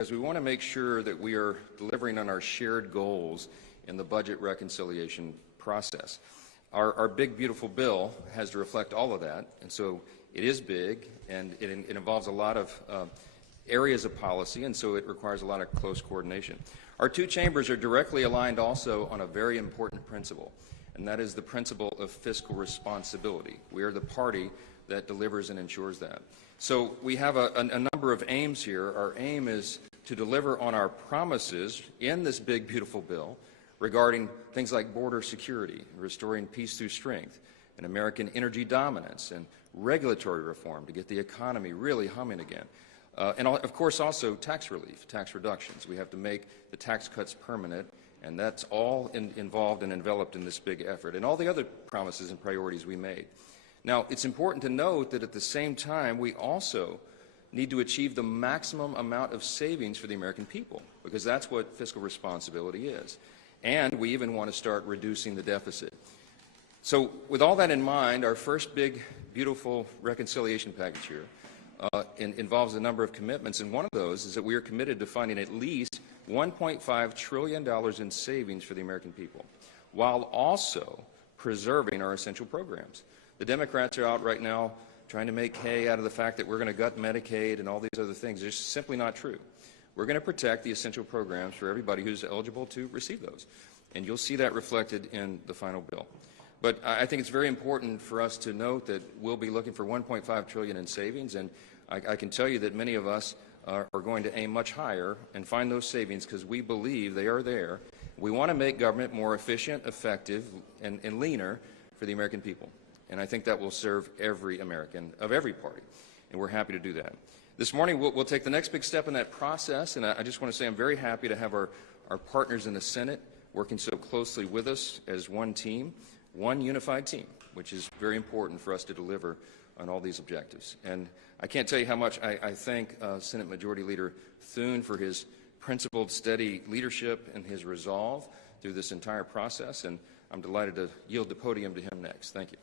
because we want to make sure that we are delivering on our shared goals in the budget reconciliation process. Our big, beautiful bill has to reflect all of that, and so it is big, and it involves a lot of areas of policy, and so it requires a lot of close coordination. Our two chambers are directly aligned also on a very important principle, and that is the principle of fiscal responsibility. We are the party that delivers and ensures that. So we have a number of aims here. Our aim is to deliver on our promises in this big, beautiful bill regarding things like border security, restoring peace through strength, and American energy dominance, and regulatory reform to get the economy really humming again. And of course also tax relief, tax reductions. We have to make the tax cuts permanent, and that's all involved and enveloped in this big effort, and all the other promises and priorities we made. Now, it's important to note that at the same time, we also need to achieve the maximum amount of savings for the American people, because that's what fiscal responsibility is. And we even want to start reducing the deficit. So with all that in mind, our first big, beautiful reconciliation package here involves a number of commitments, and one of those is that we are committed to finding at least $1.5 trillion in savings for the American people, while also preserving our essential programs. The Democrats are out right now trying to make hay out of the fact that we're going to gut Medicaid and all these other things. It's just simply not true. We're going to protect the essential programs for everybody who's eligible to receive those, and you'll see that reflected in the final bill. But I think it's very important for us to note that we'll be looking for $1.5 trillion in savings, and I can tell you that many of us are going to aim much higher and find those savings because we believe they are there. We want to make government more efficient, effective, and leaner for the American people. And I think that will serve every American of every party, and we're happy to do that. This morning, we'll take the next big step in that process, and I just want to say I'm very happy to have our partners in the Senate working so closely with us as one team, one unified team, which is very important for us to deliver on all these objectives. And I can't tell you how much I thank Senate Majority Leader Thune for his principled, steady leadership and his resolve through this entire process, and I'm delighted to yield the podium to him next. Thank you.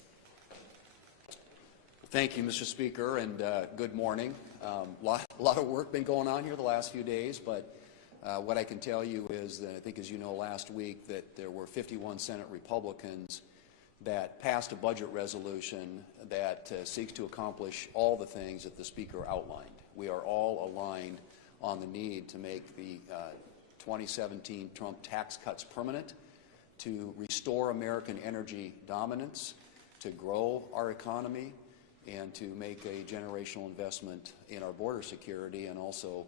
Thank you, Mr. Speaker, and good morning. A lot of work been going on here the last few days, but what I can tell you is that I think, as you know, last week that there were 51 Senate Republicans that passed a budget resolution that seeks to accomplish all the things that the Speaker outlined. We are all aligned on the need to make the 2017 Trump tax cuts permanent, to restore American energy dominance, to grow our economy, and to make a generational investment in our border security, and also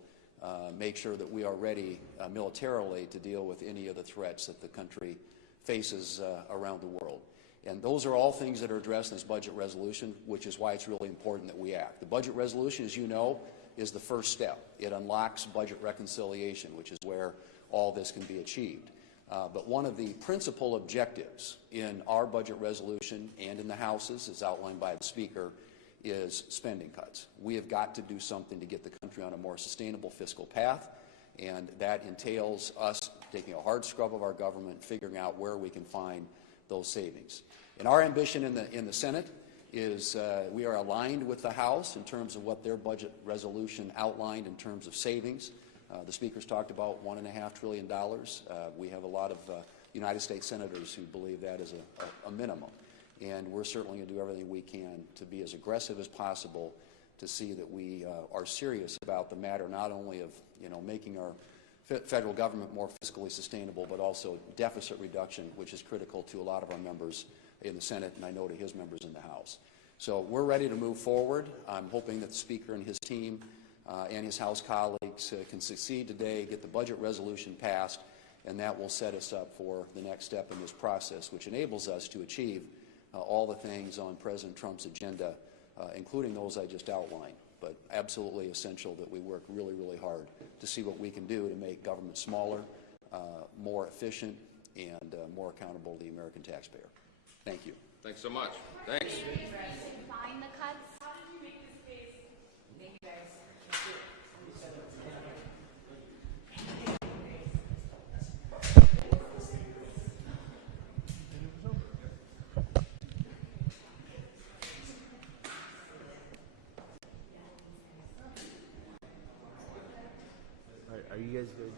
make sure that we are ready militarily to deal with any of the threats that the country faces around the world. And those are all things that are addressed in this budget resolution, which is why it's really important that we act. The budget resolution, as you know, is the first step. It unlocks budget reconciliation, which is where all this can be achieved. But one of the principal objectives in our budget resolution and in the House's, as outlined by the Speaker, is spending cuts. We have got to do something to get the country on a more sustainable fiscal path, and that entails us taking a hard scrub of our government, figuring out where we can find those savings. And our ambition in the Senate is we are aligned with the House in terms of what their budget resolution outlined in terms of savings. The Speaker's talked about $1.5 trillion. We have a lot of United States senators who believe that is a minimum. And we're certainly going to do everything we can to be as aggressive as possible to see that we are serious about the matter, not only of making our federal government more fiscally sustainable, but also deficit reduction, which is critical to a lot of our members in the Senate, and I know to his members in the House. So we're ready to move forward. I'm hoping that the Speaker and his team and his House colleagues can succeed today, get the budget resolution passed, and that will set us up for the next step in this process, which enables us to achieve all the things on President Trump's agenda, including those I just outlined. But absolutely essential that we work really, really hard to see what we can do to make government smaller, more efficient, and more accountable to the American taxpayer. Thank you. Thanks so much. Thanks. Find the cuts. How did you make this case? Thank you, guys. Are you guys good?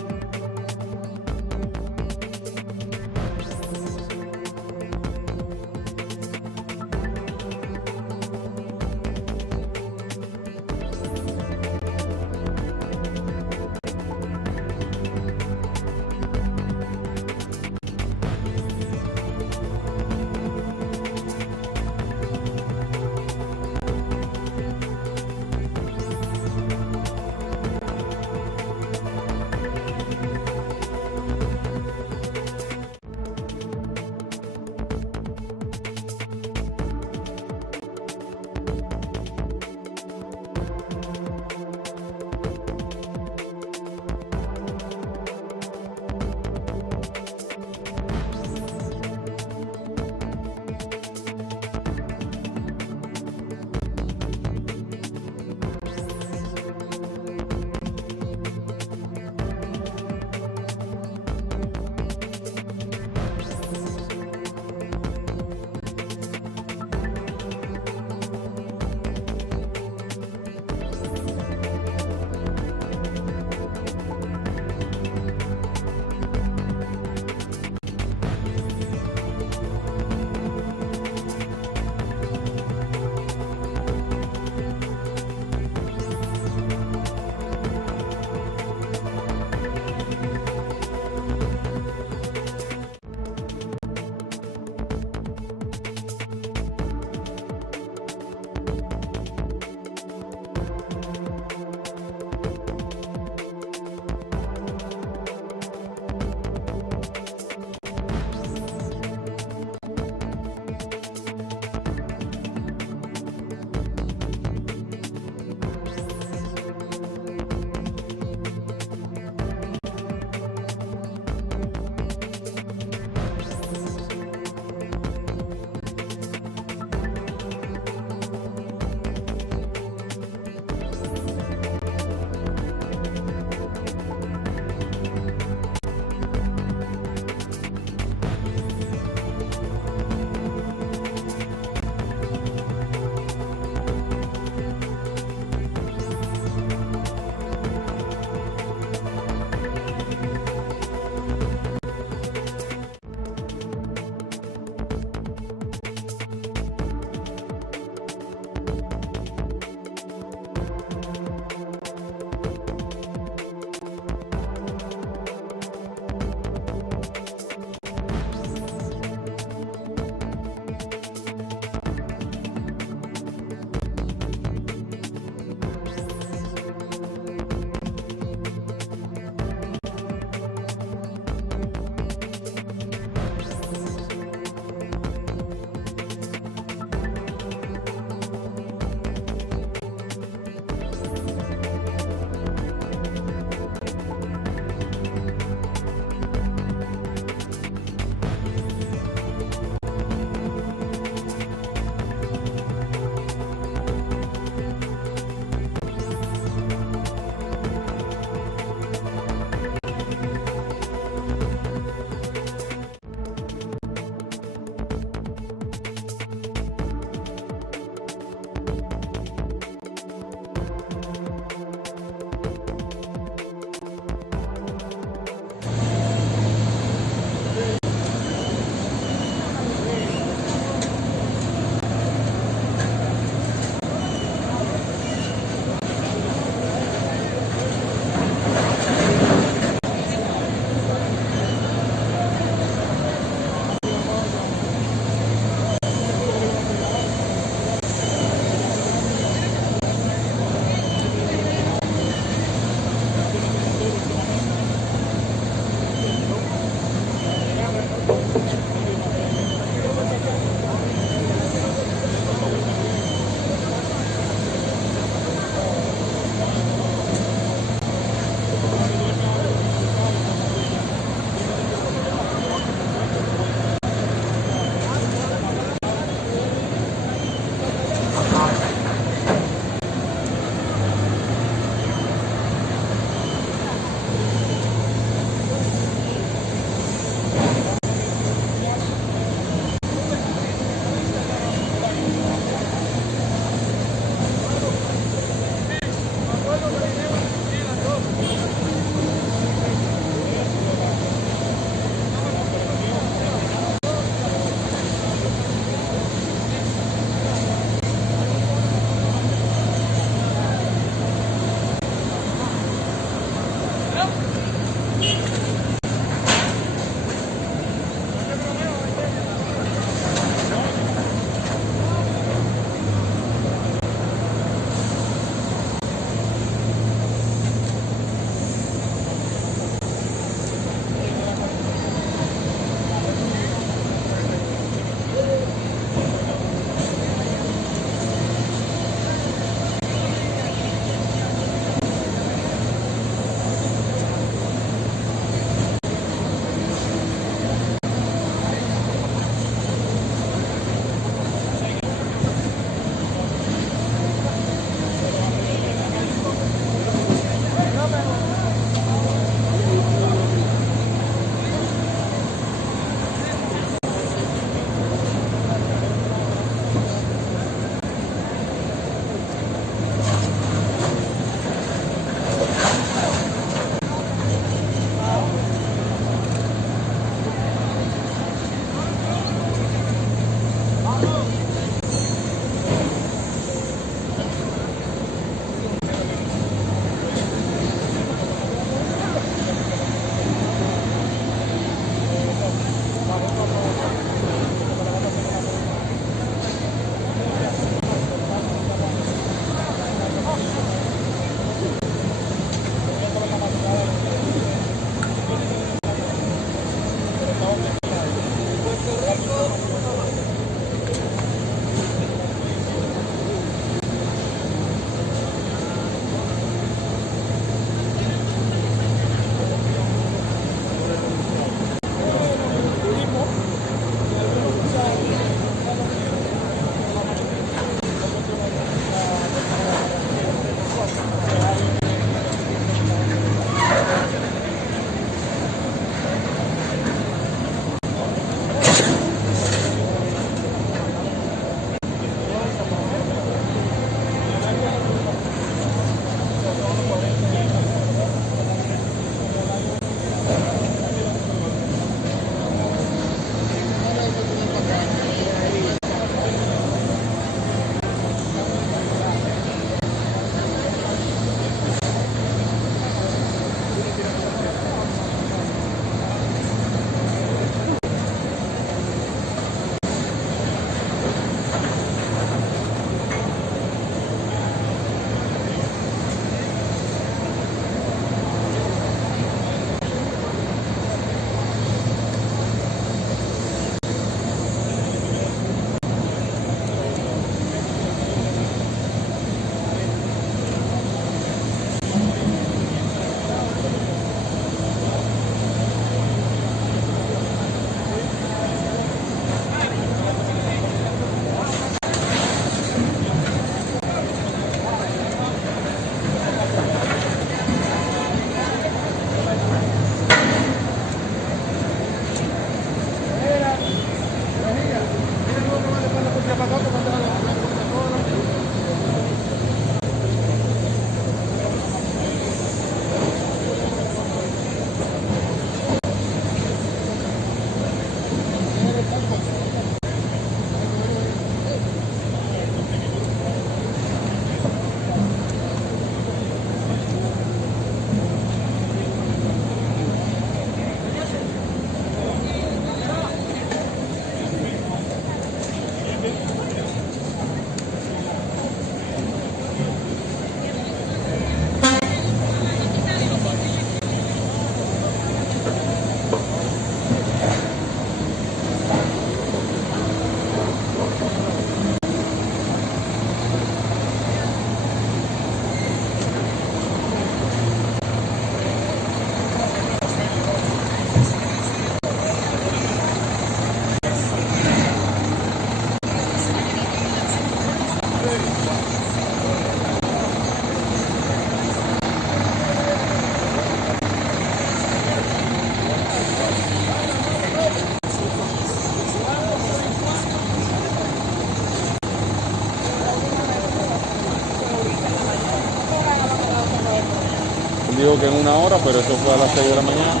dijo que en 1 hora, pero eso fue a las 6 de la mañana.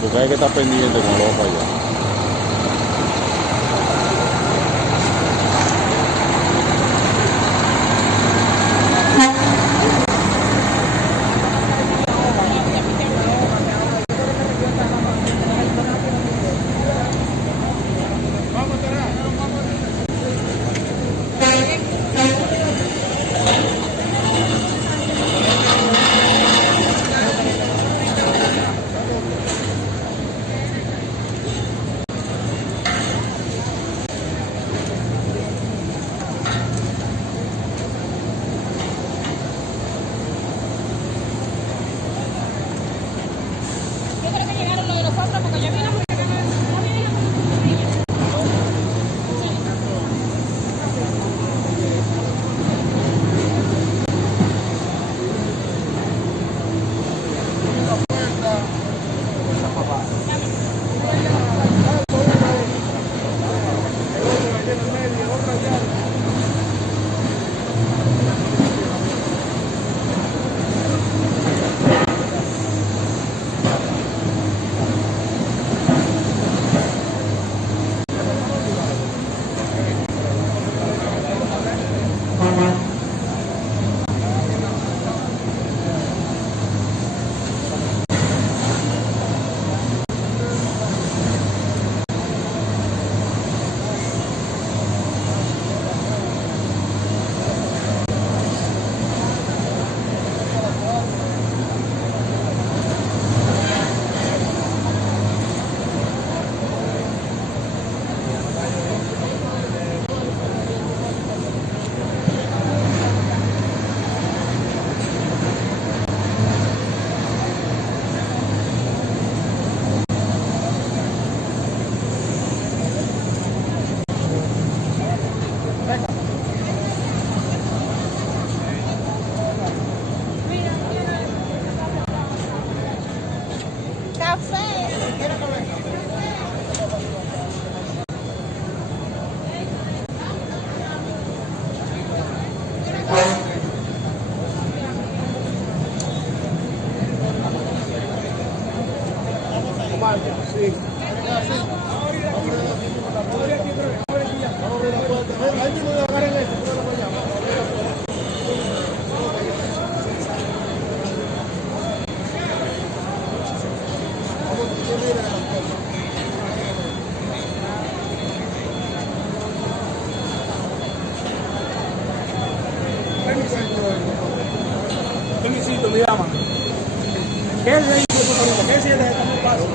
Porque hay que estar pendiente con los para allá. Permisito, me llaman. ¿Qué es el ¿Qué es el paso?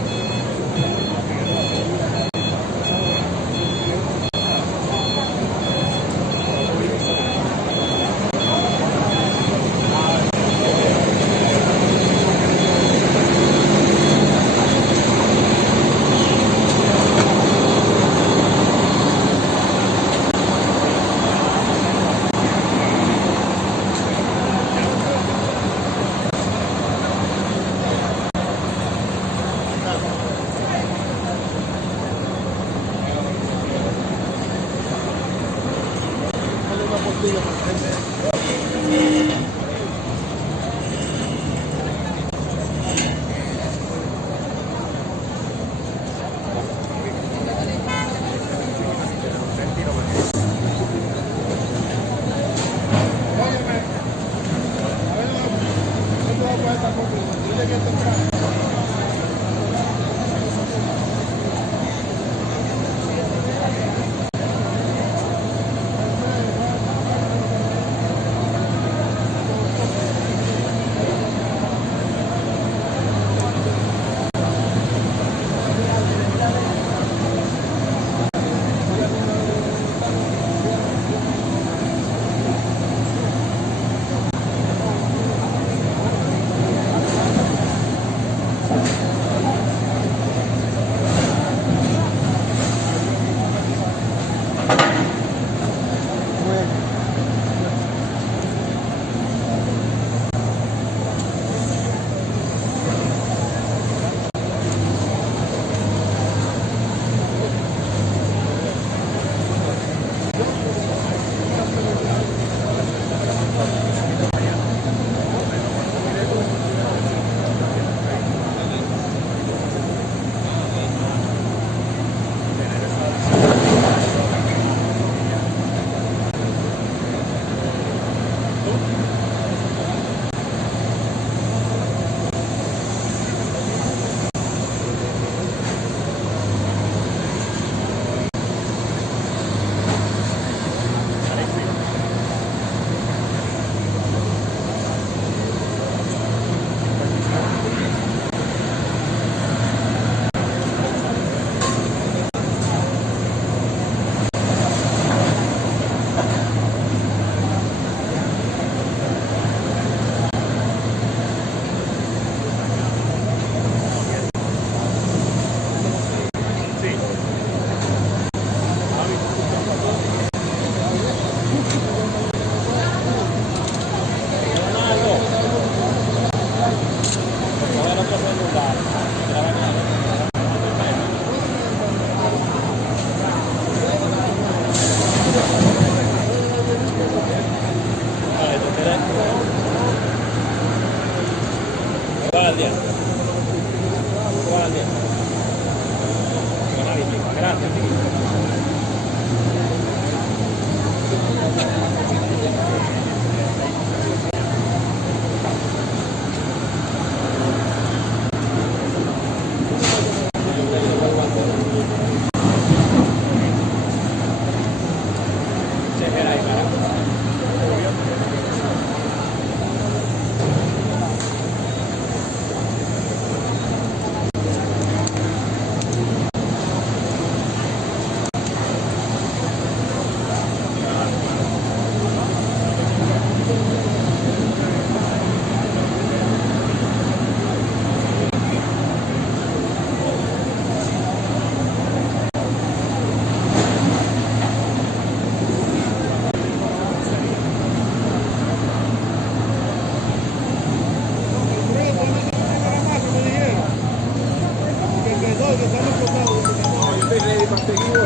Perseguido